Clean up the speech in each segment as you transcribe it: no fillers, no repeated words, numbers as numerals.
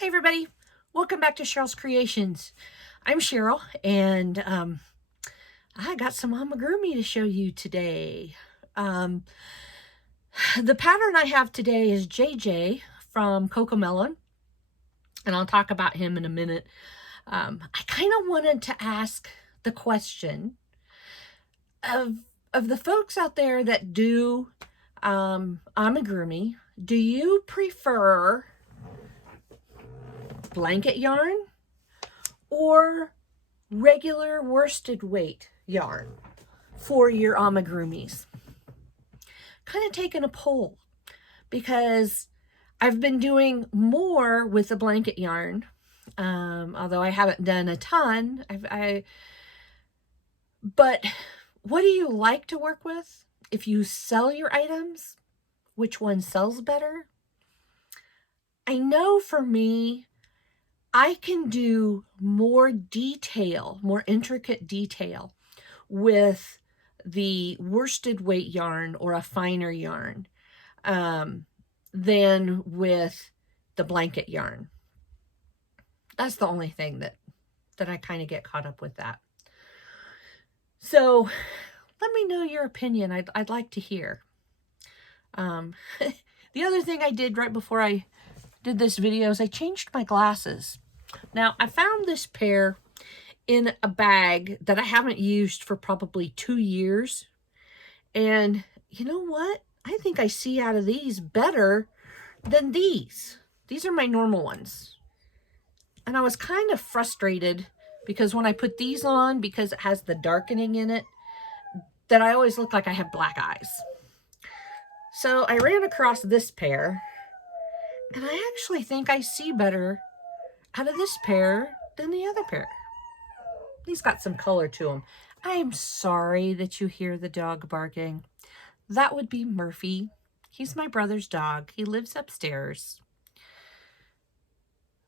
Hey everybody, welcome back to Cheryl's Creations. I'm Cheryl and I got some amigurumi to show you today. The pattern I have today is JJ from Cocomelon, and I'll talk about him in a minute. I kind of wanted to ask the question of the folks out there that do amigurumi, do you prefer blanket yarn or regular worsted weight yarn for your amigurumis? Kind of taking a poll because I've been doing more with the blanket yarn, although I haven't done a ton. But what do you like to work with? If you sell your items, which one sells better? I know for me, I can do more detail, more intricate detail with the worsted weight yarn or a finer yarn than with the blanket yarn. That's the only thing that I kind of get caught up with that. So let me know your opinion. I'd like to hear. The other thing I did right before I did this video is I changed my glasses. Now, I found this pair in a bag that I haven't used for probably 2 years. And you know what? I think I see out of these better than these. These are my normal ones. And I was kind of frustrated because when I put these on, because it has the darkening in it, that I always look like I have black eyes. So I ran across this pair, and I actually think I see better out of this pair than the other pair. He's got some color to him. I am sorry that you hear the dog barking. That would be Murphy. He's my brother's dog. He lives upstairs.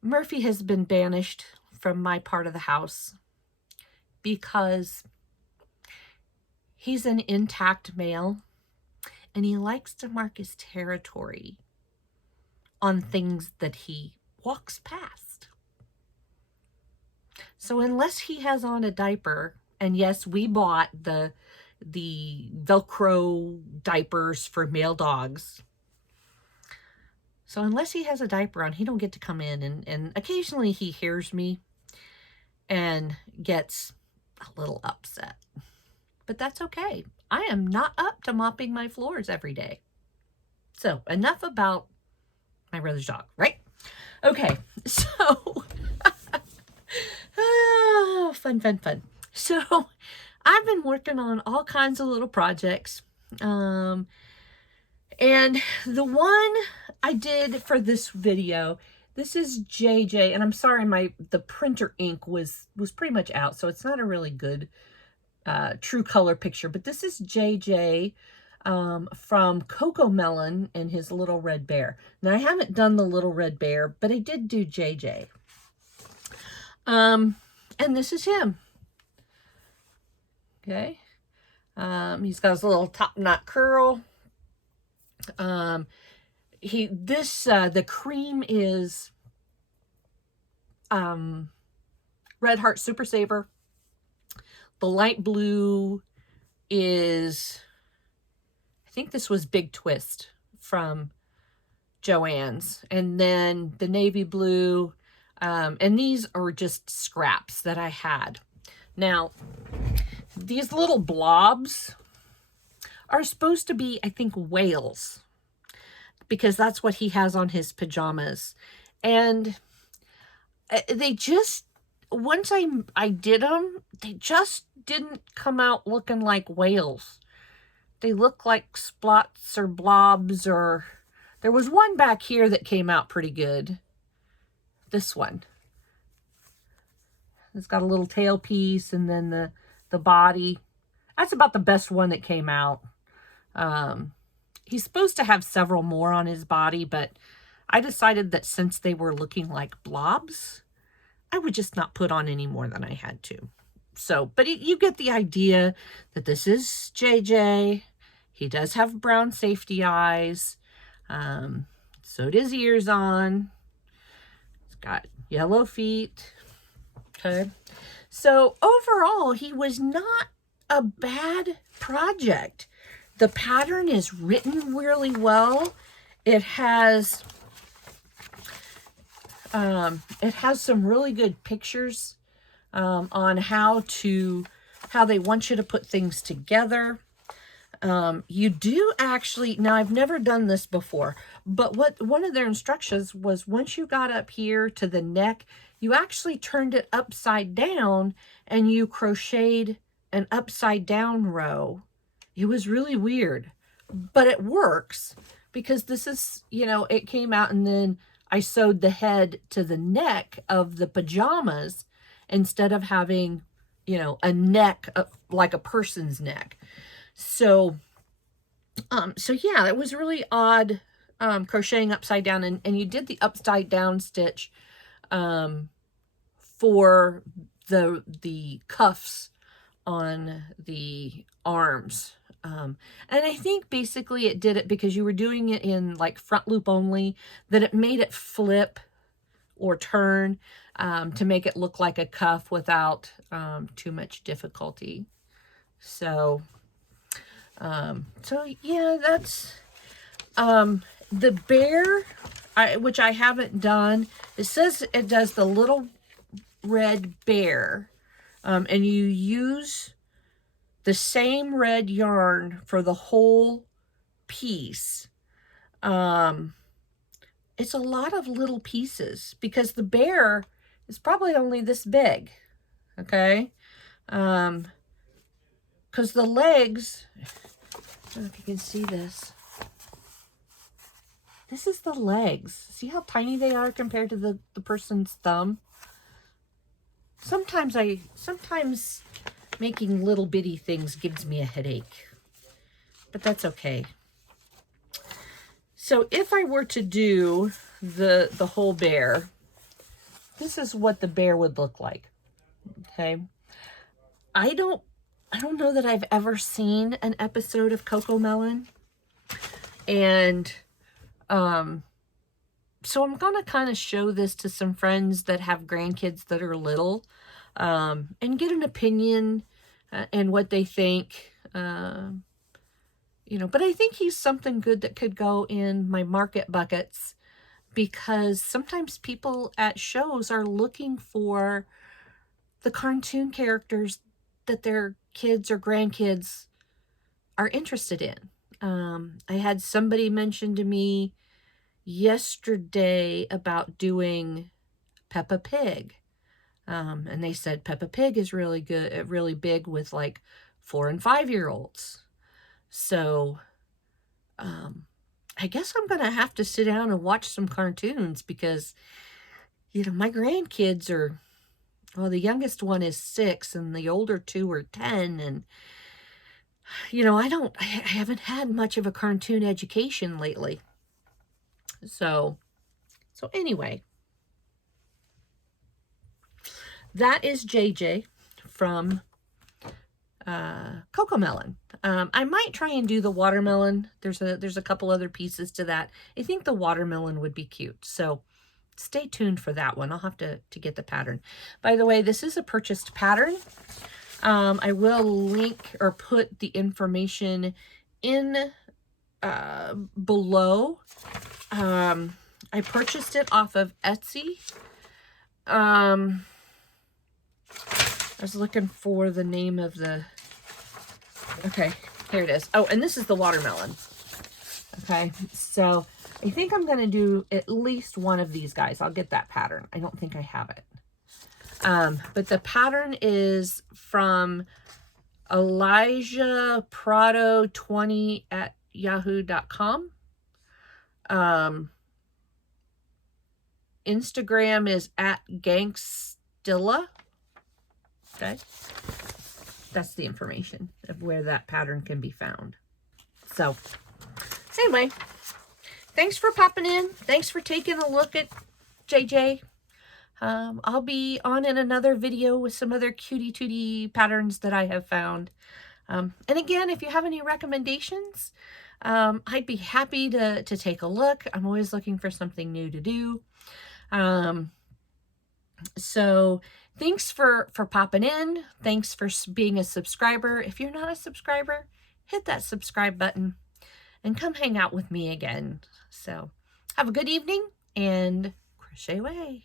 Murphy has been banished from my part of the house because he's an intact male and he likes to mark his territory on things that he walks past. So unless he has on a diaper, and yes, we bought the Velcro diapers for male dogs. So unless he has a diaper on, he don't get to come in. And occasionally he hears me and gets a little upset. But that's okay. I am not up to mopping my floors every day. So enough about my brother's dog, right? Okay, so fun. So I've been working on all kinds of little projects. And the one I did for this video, this is JJ, and I'm sorry, the printer ink was pretty much out, so it's not a really good true color picture, but this is JJ from Cocomelon and his little red bear. Now I haven't done the little red bear, but I did do JJ. And this is him. Okay. He's got his little top knot curl. The cream is Red Heart Super Saver. The light blue is, I think this was Big Twist from Joann's. And then the navy blue, and these are just scraps that I had. Now, these little blobs are supposed to be, I think, whales, because that's what he has on his pajamas. And they just, once I did them, they just didn't come out looking like whales. They look like splots or blobs, or there was one back here that came out pretty good. This one. It's got a little tail piece and then the body. That's about the best one that came out. He's supposed to have several more on his body, but I decided that since they were looking like blobs, I would just not put on any more than I had to. So, but you get the idea that this is JJ. He does have brown safety eyes. Sewed his ears on. got yellow feet. Okay. So overall, he was not a bad project. The pattern is written really well. It has some really good pictures on how they want you to put things together. You do actually, now I've never done this before, but one of their instructions was once you got up here to the neck, you actually turned it upside down and you crocheted an upside down row. It was really weird, but it works because this is, you know, it came out and then I sewed the head to the neck of the pajamas instead of having, you know, a neck like a person's neck. So yeah, it was really odd crocheting upside down, and you did the upside down stitch for the cuffs on the arms. And I think basically it did it because you were doing it in like front loop only, that it made it flip or turn to make it look like a cuff without too much difficulty. So yeah, that's the bear, which I haven't done. It says it does the little red bear, and you use the same red yarn for the whole piece. It's a lot of little pieces because the bear is probably only this big, okay? Because the legs, I don't know if you can see this. This is the legs. See how tiny they are compared to the person's thumb? Sometimes making little bitty things gives me a headache, but that's okay. So if I were to do the whole bear, this is what the bear would look like. Okay. I don't know that I've ever seen an episode of Cocomelon. And so I'm going to kind of show this to some friends that have grandkids that are little, and get an opinion and what they think. You know, but I think he's something good that could go in my market buckets, because sometimes people at shows are looking for the cartoon characters that their kids or grandkids are interested in. I had somebody mention to me yesterday about doing Peppa Pig. And they said Peppa Pig is really good, really big with like 4- and 5-year-olds. So, I guess I'm going to have to sit down and watch some cartoons because, you know, my grandkids are, well, the youngest one is 6 and the older 2 are 10. And, you know, I haven't had much of a cartoon education lately. So anyway, that is JJ from Cocomelon. I might try and do the watermelon. There's a couple other pieces to that. I think the watermelon would be cute. So stay tuned for that one. I'll have to get the pattern. By the way, this is a purchased pattern. I will link or put the information in below. I purchased it off of Etsy. I was looking for the name of the, okay, here it is. Oh, and this is the watermelon. Okay, so I think I'm going to do at least one of these guys. I'll get that pattern. I don't think I have it. But the pattern is from Elijah Prado 20 at yahoo.com. Instagram is at Gankstilla. Okay, that's the information of where that pattern can be found. So anyway, thanks for popping in. Thanks for taking a look at JJ. I'll be on in another video with some other cutie tootie patterns that I have found. And again, if you have any recommendations, I'd be happy to take a look. I'm always looking for something new to do. So thanks for popping in. Thanks for being a subscriber. If you're not a subscriber, hit that subscribe button and come hang out with me again. So have a good evening and crochet away.